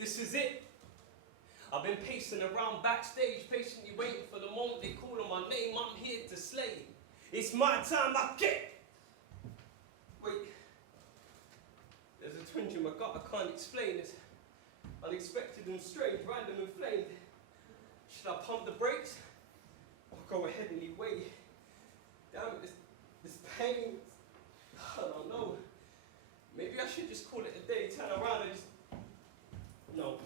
This is it. I've been pacing around backstage, patiently waiting for the moment they call on my name. I'm here to slay. It's my time, I get. Wait. There's a twinge in my gut, I can't explain it. Unexpected and strange, random and flamed. Should I pump the brakes? Or go ahead anyway? Damn it, this pain. I don't know. Maybe I should just call it a day, turn around and just... No.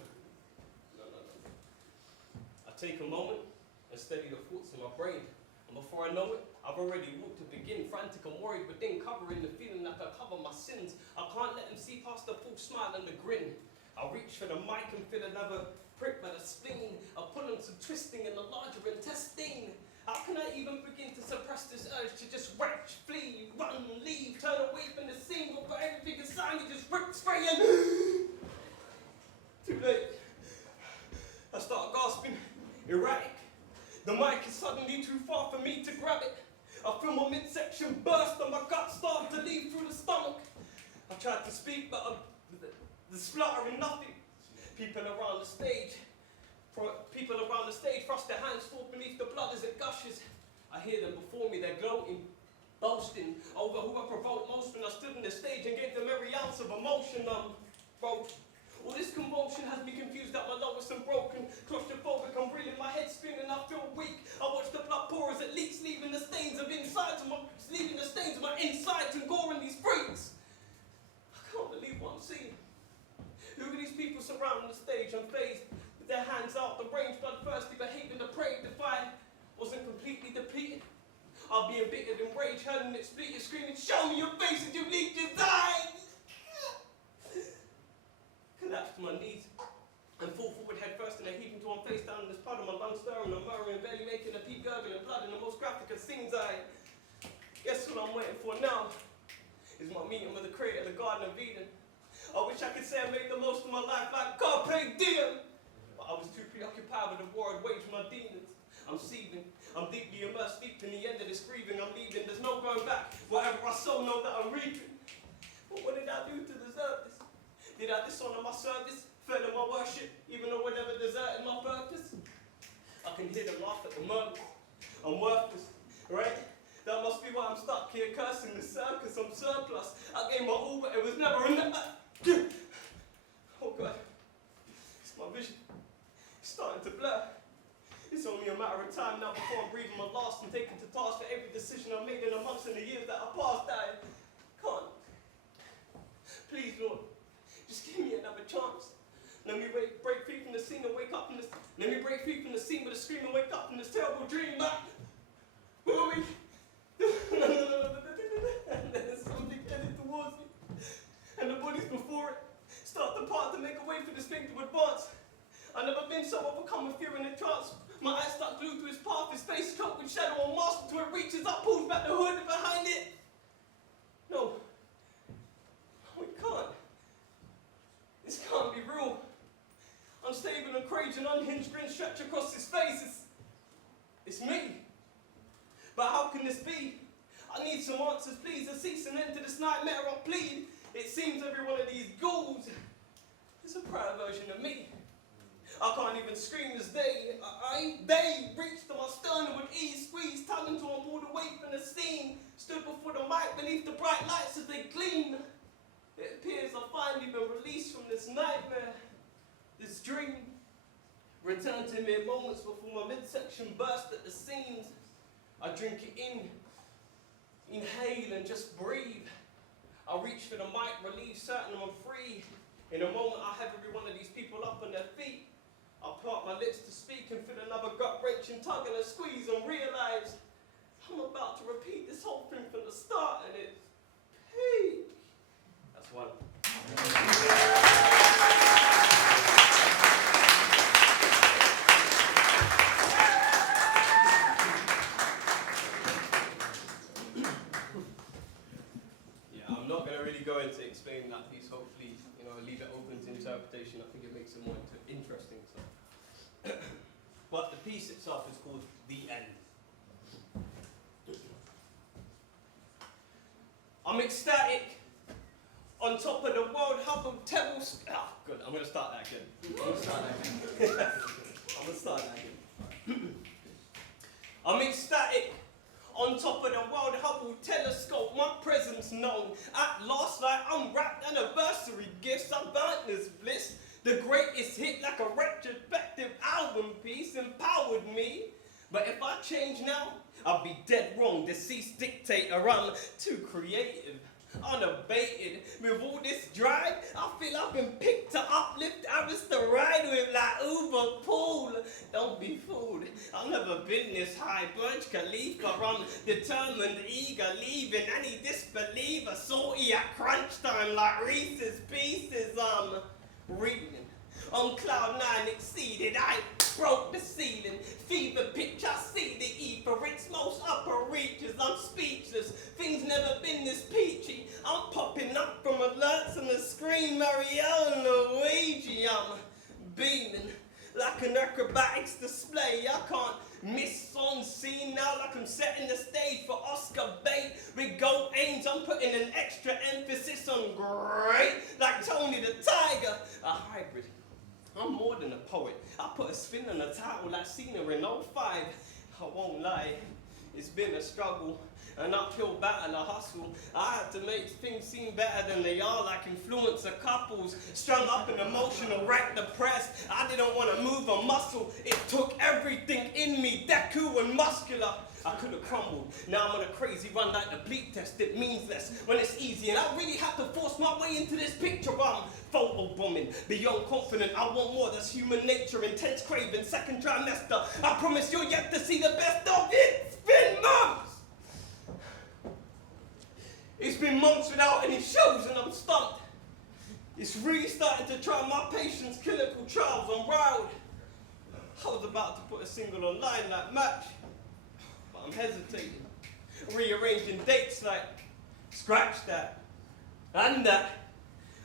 I take a moment and steady the thoughts in my brain. And before I know it, I've already walked to begin, frantic and worried, but then covering the feeling like I cover my sins. I can't let them see past the full smile and the grin. I reach for the mic and feel another prick by the spleen. I pull on some twisting in the larger intestine. How can I even begin to suppress this urge to just wrench, flee, run, leave, turn away from the scene, but everything inside me just rip, spray and... Too late. I start gasping, erratic. The mic is suddenly too far for me to grab it. I feel my midsection burst and my gut start to leave through the stomach. I tried to speak, but the spluttering nothing. People around the stage thrust their hands forth beneath the blood as it gushes. I hear them before me, they're gloating, boasting over who I provoked most when I stood on the stage and gave them every ounce of emotion. All this convulsion has me confused at my lowest and broken. Claustrophobic, I'm reeling, my head spinning, I feel weak. I watch the blood pour as it leaks, leaving the stains of my insides and goring these freaks. I can't believe what I'm seeing. Look at these people surrounding the stage, unfazed, with their hands out, the range, bloodthirsty, behaving depraved. If I wasn't completely depleted, I'll be embittered in rage, hurling it, splitting, screaming, show me your face and you leaked your eyes. Collapsed to my knees and fall forward head first in a heap into one face down in this puddle, my lungs stirring and murmuring, barely making a peep, gurgling blood in the most graphic of scenes. I guess what I'm waiting for now is my meeting with the creator of the Garden of Eden. I wish I could say I made the most of my life like Carpe Diem, but I was too preoccupied with the war I'd waged with my demons. I'm seething, I'm deeply immersed, deep in the end of this grieving. I'm leaving, there's no going back. Whatever I sow, know that I'm reaping. But what did I do to deserve this? Did I dishonor my service, fail in my worship, even though I never deserted my purpose? I can hear them laugh at the murmurs. I'm worthless, right? That must be why I'm stuck here cursing the circus. I'm surplus. I gave my all, but it was never enough. Oh God, it's my vision. It's starting to blur. It's only a matter of time now before I'm breathing my last and taken to task for every decision I made in the months and the years that I passed. I can't. Please, Lord. Just give me another chance. Let me break free from the scene and wake up from this. Let me break free from the scene with a scream and wake up from this terrible dream. Wait. And then there's something headed towards me. And the bodies before it start to part to make a way for this thing to advance. I've never been so overcome with fear and a trance. My eyes stuck glued to his path, his face choked with shadow and mask until it reaches up, pulls back the hood and behind it. No. We can't. This can't be real. Unstable and crazy, an unhinged grin stretch across his face. It's me. But how can this be? I need some answers, please. A cease and end to this nightmare I plead. It seems every one of these ghouls is a prior version of me. I can't even scream as they reached to my sternum with ease, squeezed, tongue until I'm pulled away from the scene. Stood before the mic beneath the bright lights as they gleam. It appears I've finally been released from this nightmare, this dream. Returned to mere moments before my midsection burst at the seams. I drink it in, inhale and just breathe. I reach for the mic, relieve, certain I'm free. In a moment I have every one of these people up on their feet. I part my lips to speak and feel another gut-wrenching tug and a squeeze and realize I'm about to repeat this whole thing from the start and it's peak. That's one. I'm not going to really go into explaining that piece. Hopefully, leave it open to interpretation. I think it makes it more interesting. So. But the piece itself is called The End. I'm ecstatic, on top of the world, hub of good, I'm going to start that again. I'm gonna start again. I'm ecstatic. On top of the World Hubble telescope, my presence known. At last, like unwrapped anniversary gifts, I burnt this bliss. The greatest hit, like a retrospective album piece, empowered me. But if I change now, I'll be dead wrong. Deceased dictator, I'm too creative, unabated. With all this drive, I feel I've been picked to uplift others to ride with like Uber Pool. Don't be fooled, I've never been this high. Burj Khalifa, I'm determined, eager, leaving any disbeliever salty at crunch time like Reese's Pieces. I'm reading. On cloud 9 exceeded, I broke the ceiling. Fever pitch, I see the ether, its most upper reaches. I'm speechless, things never been this peachy. I'm popping up from alerts on the screen, Marielle and Luigi. I'm beaming like an acrobatics display. I can't miss on scene now, like I'm setting the stage for Oscar bait. With gold aims, I'm putting an extra emphasis on great, like Tony the Tiger, a hybrid. I'm more than a poet. I put a spin on the title like Cena in 05. I won't lie, it's been a struggle, an uphill battle, a hustle. I had to make things seem better than they are, like influencer couples, strung up and emotional, wreck depressed. I didn't want to move a muscle. It took everything in me, Deku and muscular. I could have crumbled. Now I'm on a crazy run like the bleep test. It means less when it's easy, and I really have to force my way into this picture. I'm photo bombing, beyond confident. I want more. That's human nature, intense craving. Second trimester. I promise you're yet to see the best of it. It's been months. It's been months without any shows, and I'm stumped. It's really starting to try my patience. Clinical trials. I'm riled. I was about to put a single online like Match. I'm hesitating, rearranging dates like, scratch that, and that.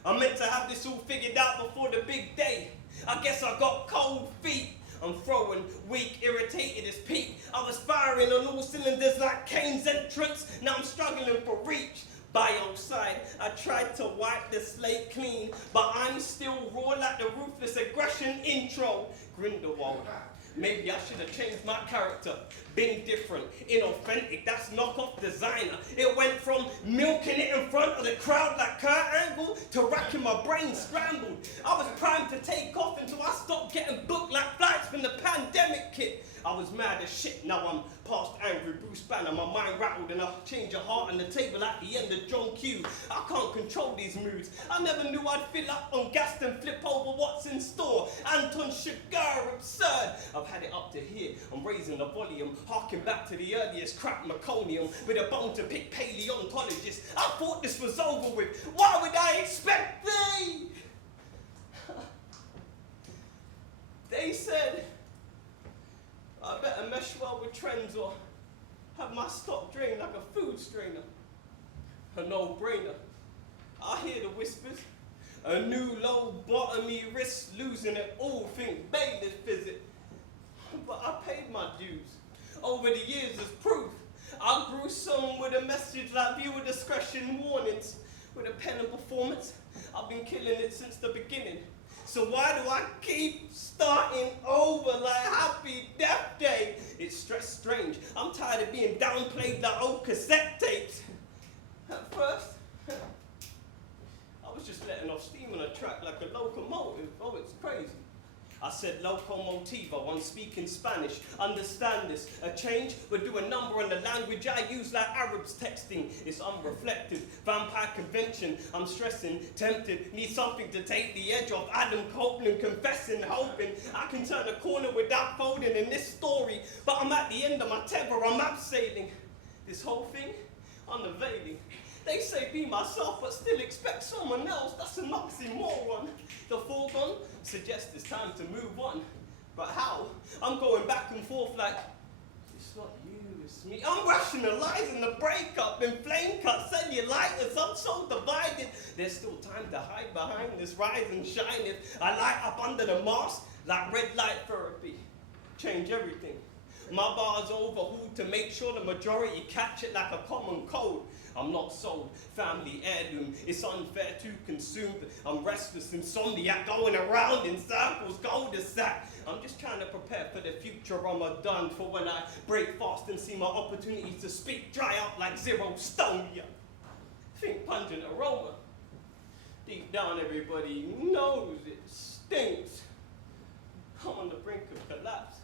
I meant to have this all figured out before the big day. I guess I got cold feet. I'm throwing, weak, irritated as peak. I was firing on all cylinders like Kane's entrance. Now I'm struggling for reach. Bio side, I tried to wipe the slate clean, but I'm still raw like the ruthless aggression intro. Grindelwald. Maybe I should have changed my character, been different, inauthentic, that's knockoff designer. It went from milking it in front of the crowd like Kurt Angle to racking my brain scrambled. I was primed to take off until I stopped getting booked like flights from the pandemic kit. I was mad as shit, now I'm past angry Bruce Banner. My mind rattled and I change a heart on the table at the end of John Q. I can't control these moods. I never knew I'd fill up on gas and flip over what's in store. Anton Chigurh, absurd. I've had it up to here, I'm raising the volume, harking back to the earliest crap meconium with a bone to pick paleontologist. I thought this was over with. Why would I expect thee? They said I better mesh well with trends or have my stock drained like a food strainer. A no-brainer. I hear the whispers. A new lobotomy risk losing it all. Think bailiff visit. But I paid my dues. Over the years as proof, I grew some with a message like viewer discretion warnings. With a pen and performance, I've been killing it since the beginning. So why do I keep starting over like Happy Death Day? It's strange. I'm tired of being downplayed like old cassette tapes. At first, I was just letting off steam on a track like a locomotive. Oh, it's crazy. I said locomotivo, I'm speaking Spanish, understand this. A change would do a number on the language I use like Arabs texting. It's unreflective, vampire convention, I'm stressing, tempted, need something to take the edge off. Adam Copeland confessing, hoping I can turn a corner without folding in this story. But I'm at the end of my tether, I'm abseiling. This whole thing, unavailing. They say be myself, but still expect someone else. That's an oxymoron. The foregone suggests it's time to move on. But how? I'm going back and forth like, it's not you, it's me. I'm rationalizing the breakup in flame cut cellulitis. I'm so divided. There's still time to hide behind this rise and shine. If I light up under the mask, like red light therapy, change everything. My bar's overhauled to make sure the majority catch it like a common cold. I'm not sold, family heirloom, it's unfair to consume. I'm restless, insomniac, going around in circles, cul-de-sac. I'm just trying to prepare for the future Ramadan, for when I break fast and see my opportunities to speak dry up like zero stone. Yeah. Think pungent aroma. Deep down everybody knows it stinks. I'm on the brink of collapse,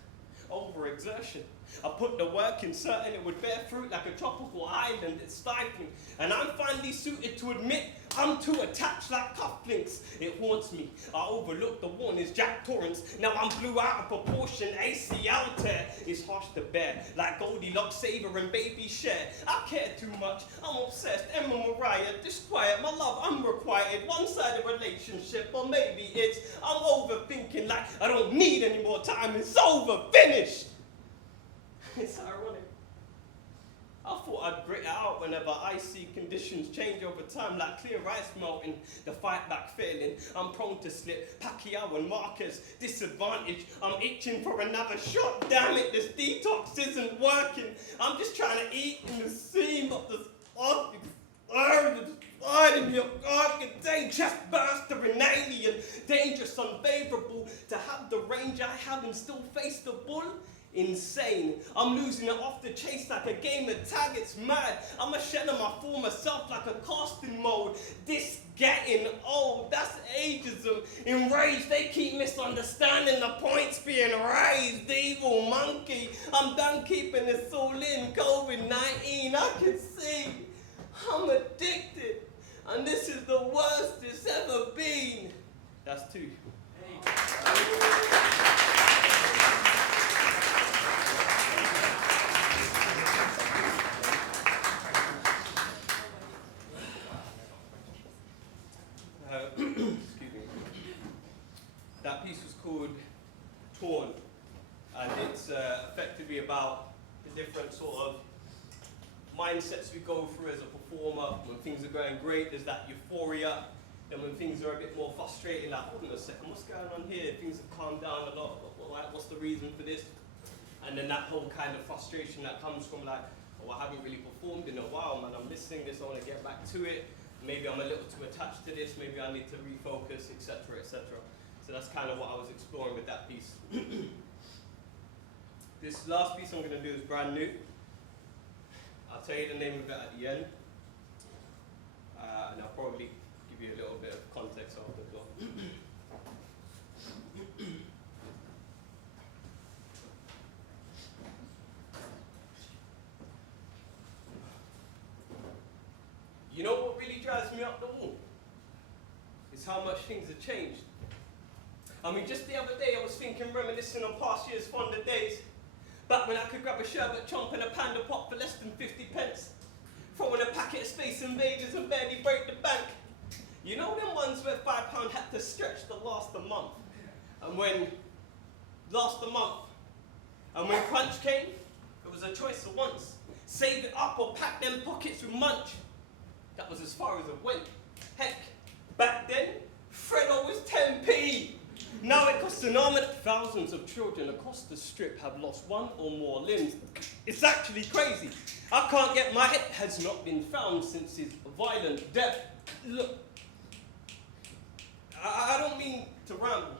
overexertion. I put the work in, certain it would bear fruit like a tropical island, it's stifling. And I'm finally suited to admit I'm too attached like cufflinks. It haunts me, I overlook the warnings, Jack Torrance. Now I'm blew out of proportion, ACL tear. It's harsh to bear, like Goldilocks, Savor and Baby Share. I care too much, I'm obsessed, Emma Mariah, disquiet, my love unrequited. One-sided relationship, or maybe it's I'm overthinking like I don't need any more time, it's over, finished. It's ironic. I thought I'd grit it out whenever I see conditions change over time, like clear ice melting, the fight back failing. I'm prone to slip, Pacquiao and Marquez, disadvantage. I'm itching for another shot, damn it, this detox isn't working. I'm just trying to eat in the seam of the in your God contained chest burster, alien, dangerous, unfavorable. To have the range I have and still face the bull. Insane. I'm losing it off the chase like a game of tag, it's mad. I'm a shell of my former self like a casting mode. This getting old, that's ageism. Enraged, they keep misunderstanding the points being raised. Evil monkey, I'm done keeping this all in. COVID-19, I can see I'm addicted. And this is the worst it's ever been. That's two. Excuse me. That piece was called Torn, and it's effectively about the different sort of mindsets we go through as a performer. When things are going great, there's that euphoria. Then when things are a bit more frustrating, like, hold on a second, what's going on here? Things have calmed down a lot, what's the reason for this? And then that whole kind of frustration that comes from like, oh, I haven't really performed in a while, man, I'm missing this, I want to get back to it. Maybe I'm a little too attached to this, maybe I need to refocus, etc., etc. So that's kind of what I was exploring with that piece. This last piece I'm going to do is brand new. I'll tell you the name of it at the end. And I'll probably give you a little bit of context after as well. You know what really drives me up the wall? It's how much things have changed. I mean, just the other day I was thinking, reminiscing on past years' fonder days. Back when I could grab a sherbet chomp and a panda pop for less than 50 pence. Throwing a packet of Space Invaders and barely break the bank. You know them ones where £5 had to stretch to last a month? And when crunch came, it was a choice of once. Save it up or pack them pockets with munch. That was as far as it went. Heck, back then, Freddo was 10p. Now it costs an arm and thousands of children across the strip have lost one or more limbs. It's actually crazy. I can't get my head has not been found since his violent death. Look, I don't mean to ramble,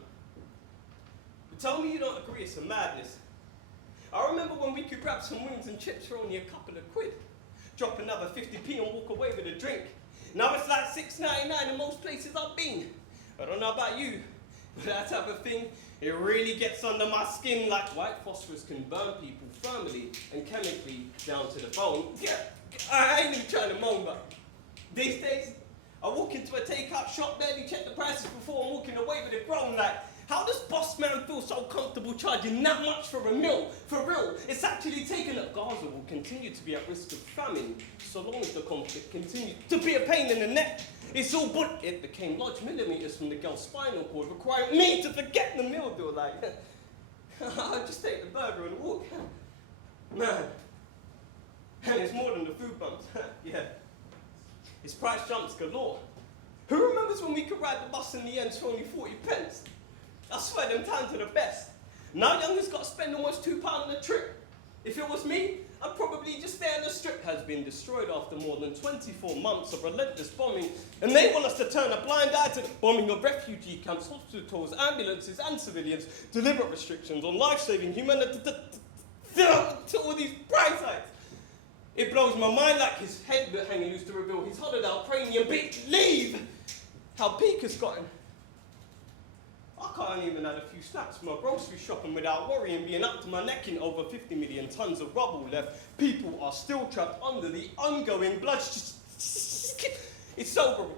but tell me you don't agree it's a madness. I remember when we could grab some wings and chips for only a couple of quid. Drop another 50p and walk away with a drink. Now it's like $6.99 in most places I've been. I don't know about you, but that type of thing, it really gets under my skin like white phosphorus can burn people firmly and chemically down to the bone. Yeah, I ain't even trying to moan, but these days, I walk into a takeout shop, barely check the prices before I'm walking away with a groan like, how does boss man feel so comfortable charging that much for a meal? For real, it's actually taken that Gaza will continue to be at risk of famine so long as the conflict continues to be a pain in the neck. It's all but it became large millimeters from the girl's spinal cord, requiring me to forget the meal deal. Like, I'll just take the burger and walk. Man, and it's more than the food bumps. Yeah, it's price jumps galore. Who remembers when we could ride the bus in the end for only 40 pence? I swear them times are the best. Now youngers got to spend almost £2 on a trip. If it was me, I'd probably just stay on the strip. Has been destroyed after more than 24 months of relentless bombing, and they want us to turn a blind eye to the bombing of refugee camps, hospitals, ambulances, and civilians, deliberate restrictions on life-saving humanity to all these bright sides. It blows my mind like his head hanging loose to reveal his hollowed out cranium. Bitch, leave! How peak has gotten. I can't even add a few snacks from my grocery shopping without worrying being up to my neck in over 50 million tons of rubble left. People are still trapped under the ongoing blood. It's sobering.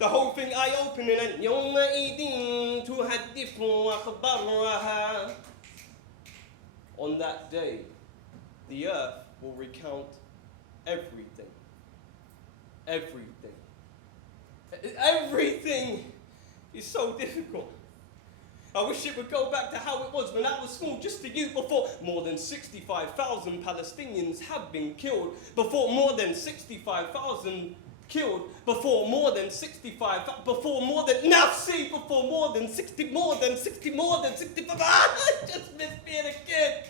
The whole thing eye-opening and يوم إيدين تحدث أخبارها. On that day, the earth will recount everything. Everything. Everything is so difficult. I wish it would go back to how it was when I was small, just a youth before more than 65,000 Palestinians have been killed, before more than 65,000 killed, before more than 65, before more than, nafsi, before more than 60, more than 65, I just miss being a kid.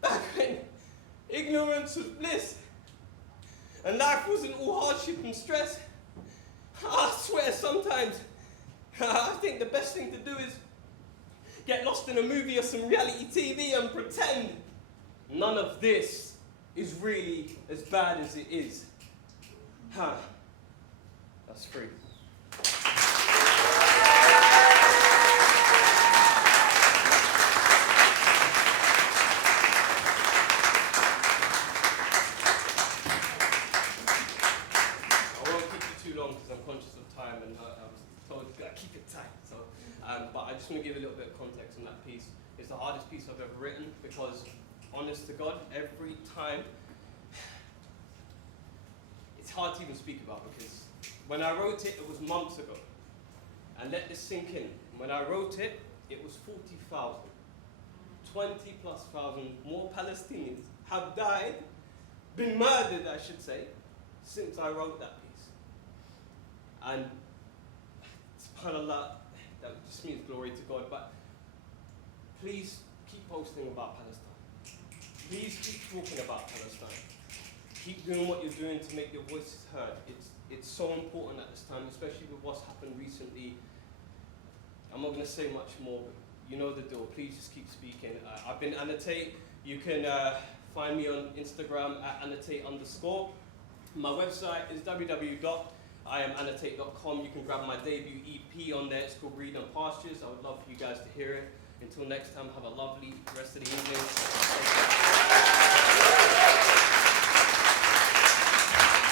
Back when ignorance was bliss, and life wasn't all hardship and stress. I swear sometimes, I think the best thing to do is get lost in a movie or some reality TV and pretend none of this is really as bad as it is. That's free. But I just want to give a little bit of context on that piece. It's the hardest piece I've ever written because, honest to God, every time, it's hard to even speak about because when I wrote it, it was months ago. And let this sink in. When I wrote it, it was 40,000. 20,000+ more Palestinians have died, been murdered, I should say, since I wrote that piece. And subhanAllah, that just means glory to God, but please keep posting about Palestine. Please keep talking about Palestine. Keep doing what you're doing to make your voices heard. It's so important at this time, especially with what's happened recently. I'm not going to say much more, but you know the deal. Please just keep speaking. I've been Annotate. You can find me on Instagram at Annotate_. My website is www.iamannotate.com. You can grab my debut EP on there. It's called Breed and Pastures. I would love for you guys to hear it. Until next time, have a lovely rest of the evening.